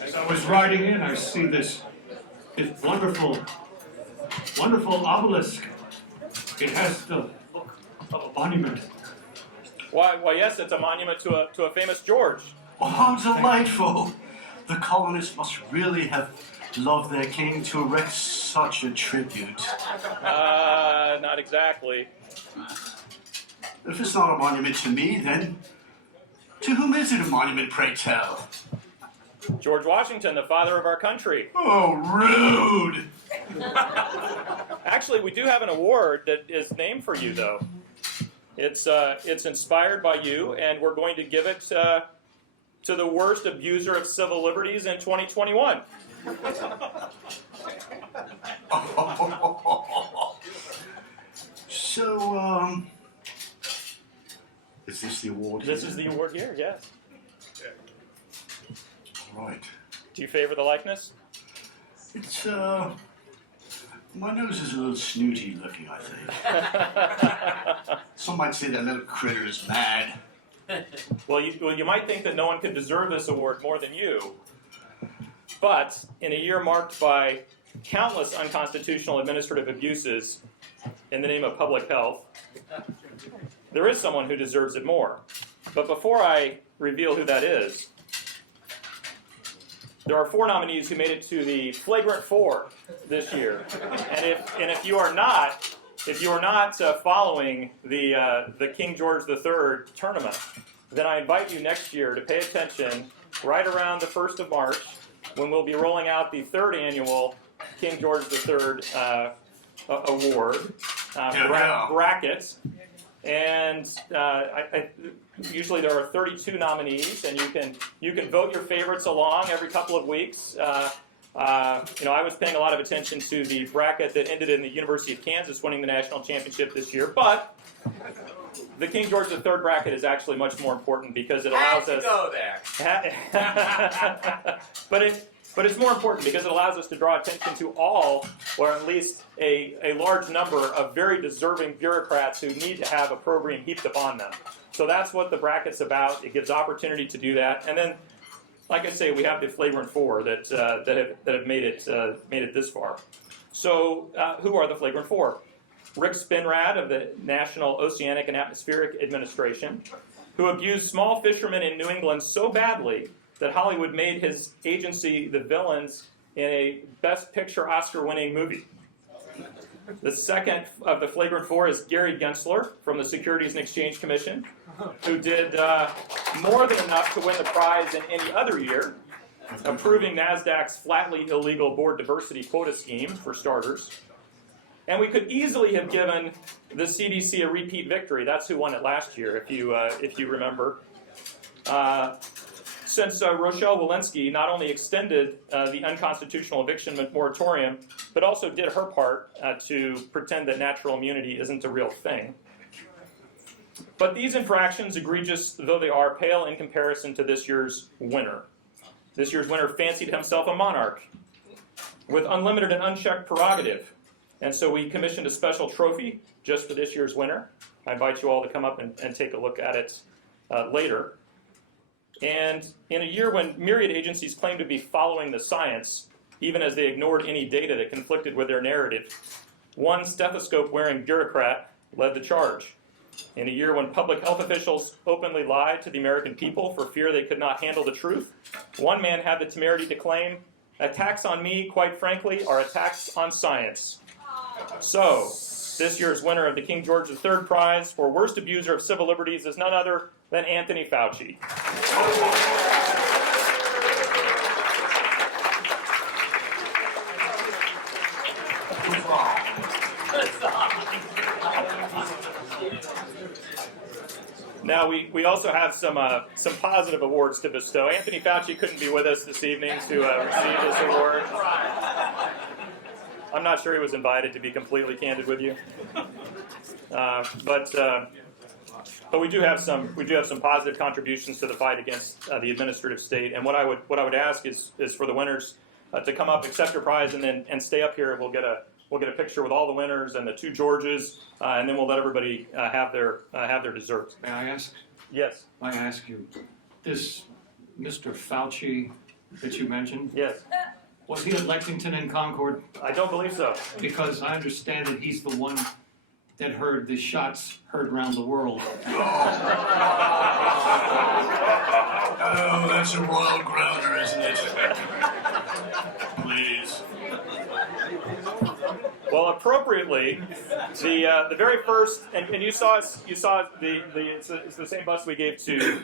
As I was riding in, I see this wonderful obelisk. It has the look of a monument. Why, yes, it's a monument to a famous George. Oh, how delightful! The colonists must really have loved their king to erect such a tribute. Not exactly. If it's not a monument to me, then to whom is it a monument, pray tell? George Washington, the father of our country. Oh, rude! Actually, we do have an award that is named for you, though. It's inspired by you, and we're going to give it to the worst abuser of civil liberties in 2021. So, is this the award here? This is the award here, yes. Right. Do you favor the likeness? It's, my nose is a little snooty looking, I think. Some might say that little critter is mad. Well, you might think that no one could deserve this award more than you. But in a year marked by countless unconstitutional administrative abuses in the name of public health, there is someone who deserves it more. But before I reveal who that is, there are 4 nominees who made it to the flagrant 4 this year, and if you are not following the King George III tournament, then I invite you next year to pay attention right around the 1st of March when we'll be rolling out the 3rd annual King George III award brackets. And usually there are 32 nominees, and you can vote your favorites along every couple of weeks. I was paying a lot of attention to the bracket that ended in the University of Kansas winning the national championship this year, but the King George III bracket is actually much more important because it allows us to go there. But it's more important because it allows us to draw attention to all, or at least a large number of very deserving bureaucrats who need to have opprobrium heaped upon them. So that's what the bracket's about. It gives opportunity to do that. And then, like I say, we have the flagrant 4 that have made it this far. So who are the flagrant 4? Rick Spinrad of the National Oceanic and Atmospheric Administration, who abused small fishermen in New England so badly that Hollywood made his agency the villains in a Best Picture Oscar-winning movie. The second of the flagrant 4 is Gary Gensler from the Securities and Exchange Commission, who did more than enough to win the prize in any other year, approving NASDAQ's flatly illegal board diversity quota scheme, for starters. And we could easily have given the CDC a repeat victory. That's who won it last year, if you remember. Since Rochelle Walensky not only extended the unconstitutional eviction moratorium, but also did her part to pretend that natural immunity isn't a real thing. But these infractions, egregious though they are, pale in comparison to this year's winner. This year's winner fancied himself a monarch with unlimited and unchecked prerogative. And so we commissioned a special trophy just for this year's winner. I invite you all to come up and take a look at it later. And in a year when myriad agencies claimed to be following the science, even as they ignored any data that conflicted with their narrative, one stethoscope-wearing bureaucrat led the charge. In a year when public health officials openly lied to the American people for fear they could not handle the truth, one man had the temerity to claim, "Attacks on me, quite frankly, are attacks on science." So, this year's winner of the King George III Prize for Worst Abuser of Civil Liberties is none other than Anthony Fauci. Now, we also have some positive awards to bestow. Anthony Fauci couldn't be with us this evening to receive this award. I'm not sure he was invited, to be completely candid with you. But we do have some positive contributions to the fight against the administrative state. And what I would ask is for the winners to come up, accept your prize, and stay up here, and we'll get a picture with all the winners and the 2 Georges, and then we'll let everybody have their dessert. May I ask? Yes. May I ask you, this Mr. Fauci, that you mentioned, Yes. was he at Lexington and Concord? I don't believe so. Because I understand that he's the one that heard the shots heard around the world. Oh, that's a royal grounder, isn't it? Please. Well, appropriately, the very first, and you saw it's the same bus we gave to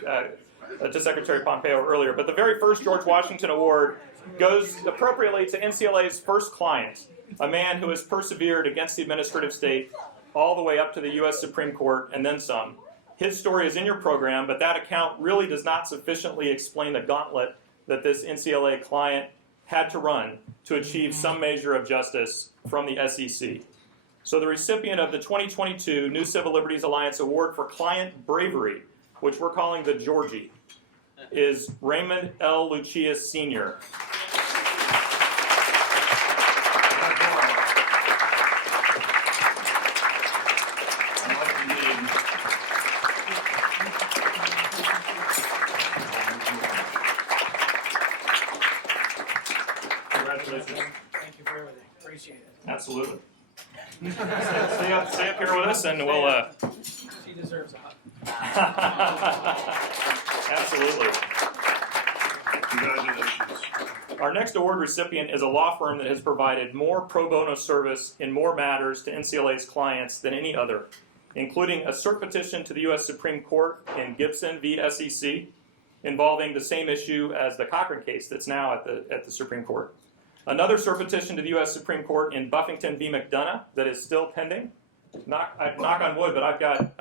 Secretary Pompeo earlier, but the very first George Washington Award goes appropriately to NCLA's first client, a man who has persevered against the administrative state all the way up to the U.S. Supreme Court and then some. His story is in your program, but that account really does not sufficiently explain the gauntlet that this NCLA client had to run to achieve some measure of justice from the SEC. So the recipient of the 2022 New Civil Liberties Alliance Award for Client Bravery, which we're calling the Georgie, is Raymond L. Lucia Sr. Congratulations. Thank you for everything. Appreciate it. Absolutely. Stay up here with us, and we'll. She deserves a hug. Absolutely. Congratulations. Our next award recipient is a law firm that has provided more pro bono service in more matters to NCLA's clients than any other, including a cert petition to the U.S. Supreme Court in Gibson v. SEC, involving the same issue as the Cochran case that's now at the Supreme Court. Another cert petition to the U.S. Supreme Court in Buffington v. McDonough that is still pending. Knock on wood, but I've got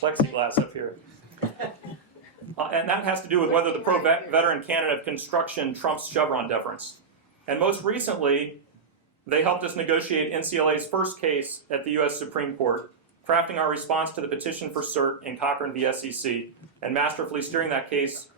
plexiglass up here. And that has to do with whether the pro-veteran canon of construction trumps Chevron deference. And most recently, they helped us negotiate NCLA's first case at the U.S. Supreme Court, crafting our response to the petition for cert in Cochran v. SEC, and masterfully steering that case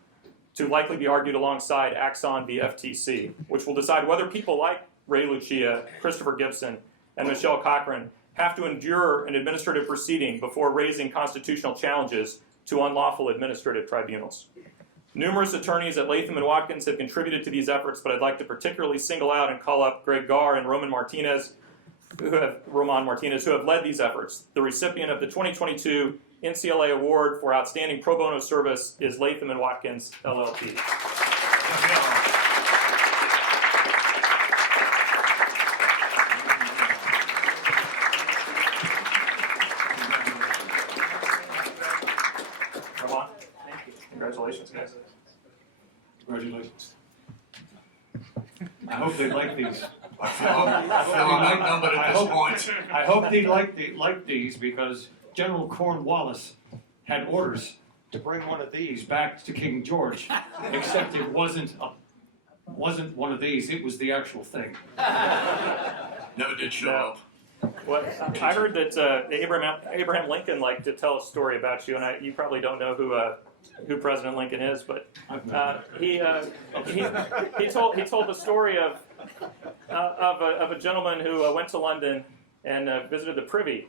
to likely be argued alongside Axon v. FTC, which will decide whether people like Ray Lucia, Christopher Gibson, and Michelle Cochran have to endure an administrative proceeding before raising constitutional challenges to unlawful administrative tribunals. Numerous attorneys at Latham and Watkins have contributed to these efforts, but I'd like to particularly single out and call up Greg Garr and Roman Martinez, who have led these efforts. The recipient of the 2022 NCLA Award for Outstanding Pro Bono Service is Latham and Watkins LLP. Come on. Thank you. Congratulations, guys. Congratulations. I hope they like these. I feel outnumbered at this point. I hope they like these because General Cornwallis had orders to bring one of these back to King George, except it wasn't one of these. It was the actual thing. Never did show up. Well, I heard that Abraham Lincoln liked to tell a story about you, and you probably don't know who President Lincoln is, but he told the story of a gentleman who went to London and visited the Privy,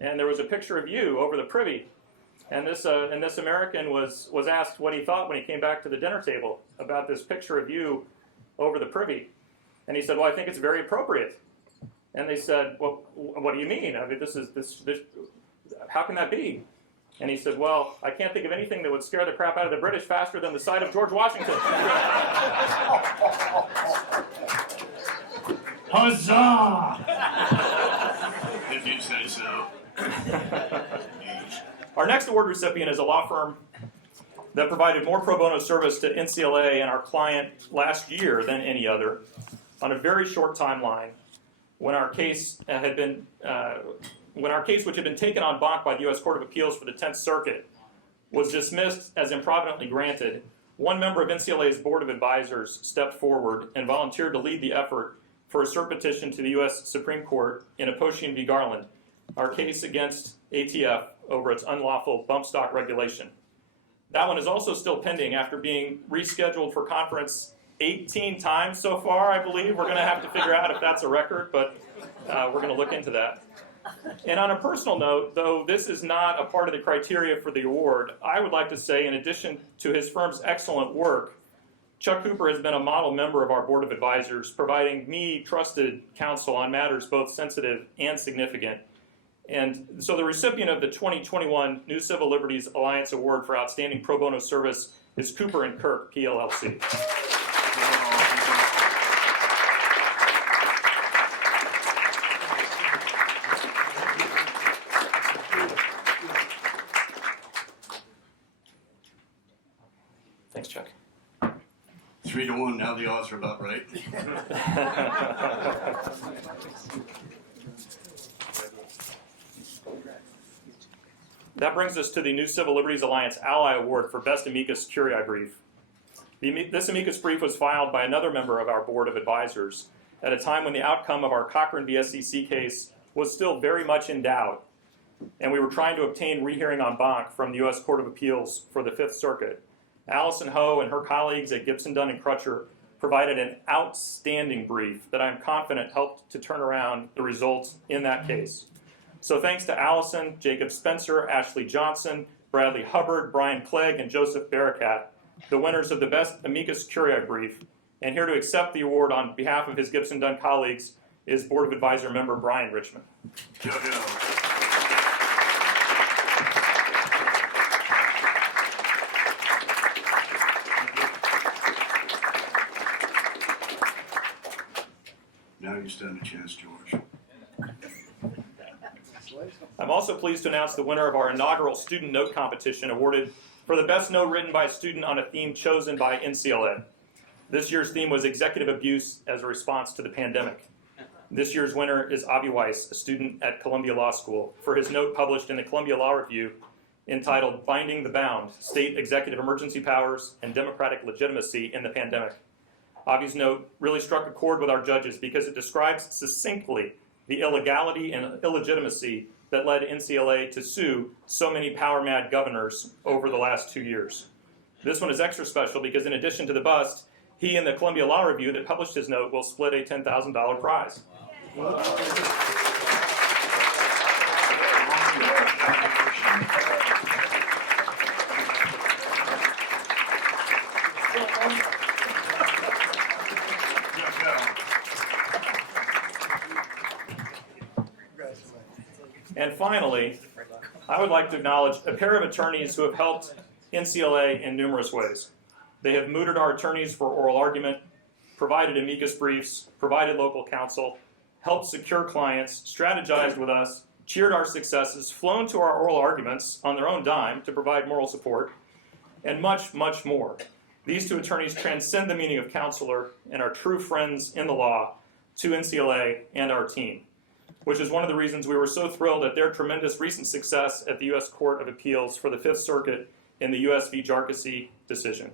and there was a picture of you over the Privy, and this American was asked what he thought when he came back to the dinner table about this picture of you over the Privy, and he said, "Well, I think it's very appropriate." And they said, "Well, what do you mean? I mean, this. How can that be?" And he said, "Well, I can't think of anything that would scare the crap out of the British faster than the sight of George Washington." Huzzah! If you say so. Our next award recipient is a law firm that provided more pro bono service to NCLA and our client last year than any other on a very short timeline when our case which had been taken en banc by the U.S. Court of Appeals for the 10th Circuit, was dismissed as improvidently granted. One member of NCLA's Board of Advisors stepped forward and volunteered to lead the effort for a cert petition to the U.S. Supreme Court in Aposhian v. Garland, our case against ATF over its unlawful bump stock regulation. That one is also still pending after being rescheduled for conference 18 times so far, I believe. We're going to have to figure out if that's a record, but we're going to look into that. And on a personal note, though this is not a part of the criteria for the award, I would like to say, in addition to his firm's excellent work, Chuck Cooper has been a model member of our Board of Advisors, providing me trusted counsel on matters both sensitive and significant. And so the recipient of the 2021 New Civil Liberties Alliance Award for Outstanding Pro Bono Service is Cooper and Kirk, PLLC. Thanks, Chuck. 3-1, now the odds are about right. That brings us to the New Civil Liberties Alliance Ally Award for Best Amicus Curiae Brief. This amicus brief was filed by another member of our Board of Advisors at a time when the outcome of our Cochran v. SEC case was still very much in doubt, and we were trying to obtain rehearing en banc from the U.S. Court of Appeals for the Fifth Circuit. Allyson Ho and her colleagues at Gibson, Dunn Crutcher provided an outstanding brief that I'm confident helped to turn around the results in that case. So thanks to Allyson, Jacob Spencer, Ashley Johnson, Bradley Hubbard, Brian Clegg, and Joseph Barakat, the winners of the Best Amicus Curiae Brief. And here to accept the award on behalf of his Gibson Dunn colleagues is Board of Advisor member Brian Richmond. Now you stand a chance, George. I'm also pleased to announce the winner of our inaugural Student Note Competition, awarded for the best note written by a student on a theme chosen by NCLA. This year's theme was executive abuse as a response to the pandemic. This year's winner is Avi Weiss, a student at Columbia Law School, for his note published in the Columbia Law Review entitled Binding the Bound, State Executive Emergency Powers and Democratic Legitimacy in the Pandemic. Avi's note really struck a chord with our judges because it describes succinctly the illegality and illegitimacy that led NCLA to sue so many power-mad governors over the last 2 years. This one is extra special because in addition to the bust, he and the Columbia Law Review that published his note will split a $10,000 prize. And finally, I would like to acknowledge a pair of attorneys who have helped NCLA in numerous ways. They have mooted our attorneys for oral argument, provided amicus briefs, provided local counsel, helped secure clients, strategized with us, cheered our successes, flown to our oral arguments on their own dime to provide moral support, and much, much more. These two attorneys transcend the meaning of counselor and are true friends in the law to NCLA and our team, which is one of the reasons we were so thrilled at their tremendous recent success at the U.S. Court of Appeals for the Fifth Circuit in the U.S. v. Georgie decision.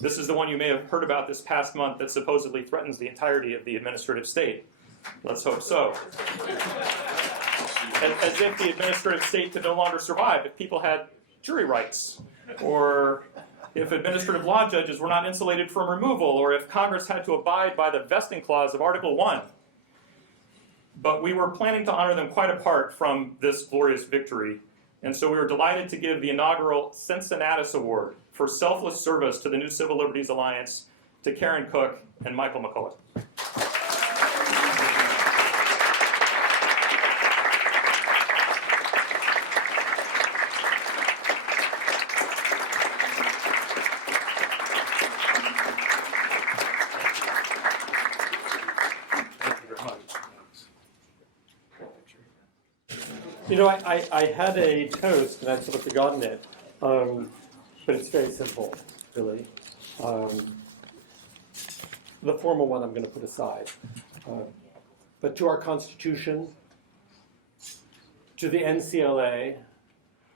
This is the one you may have heard about this past month that supposedly threatens the entirety of the administrative state. Let's hope so. As if the administrative state could no longer survive if people had jury rights, or if administrative law judges were not insulated from removal, or if Congress had to abide by the vesting clause of Article 1. But we were planning to honor them quite apart from this glorious victory, and so we were delighted to give the inaugural Cincinnatus Award for Selfless Service to the New Civil Liberties Alliance to Karen Cook and Michael McColloch. You know, I had a toast and I'd sort of forgotten it, but it's very simple, really. The formal one I'm going to put aside. But to our Constitution, to the NCLA,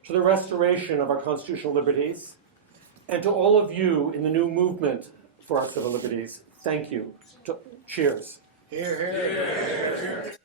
to the restoration of our constitutional liberties, and to all of you in the new movement for our civil liberties, thank you. Cheers. Here, here, here, here.